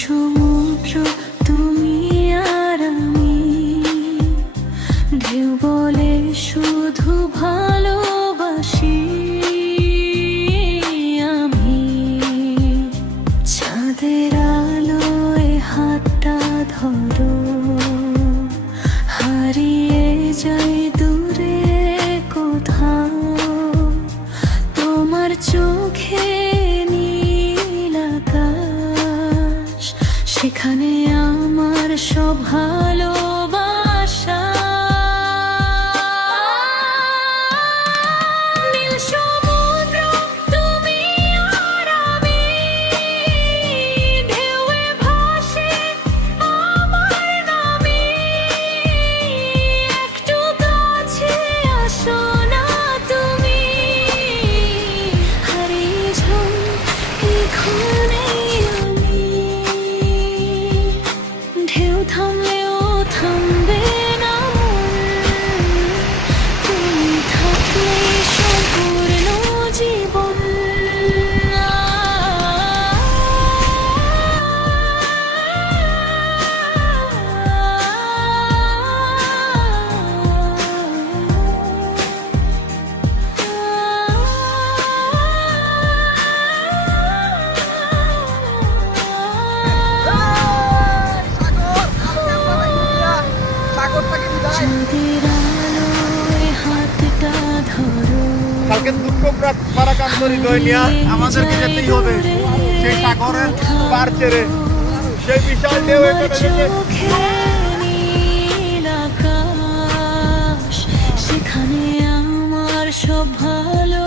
সমুদ্র তুমি আর আমি, ঢেউ বলে শুধু ভালোবাসি আমি। চাঁদের আলোয় হাতটা ধরো, হারিয়ে যাই দূরে কোথাও। তোমার চোখে নীল আকাশ, সেখানে আমার সব ভালোবাসা। নীল সমুদ্র তুমি আর আমি, ঢেউয়ে ভাসে আমার নামে। একটু কাছে আসো না তুমি, হারিয়ে যাই এখানে আমি। ঢেউ থামলেও থামবে না মন, তুমি থাকলে সম্পূর্ণ জীবন। চাঁদের আলোয় হাতটা ধরো, কালকে দুঃখ পারাকান্তরি দইনিয়া আমাদেরকে যেতেই হবে সেই সাগরের পার ছেড়ে, সেই বিশাল ঢেউ এখানে যেতে। চোখে নীল আকাশ, সেখানে আমার সব ভালো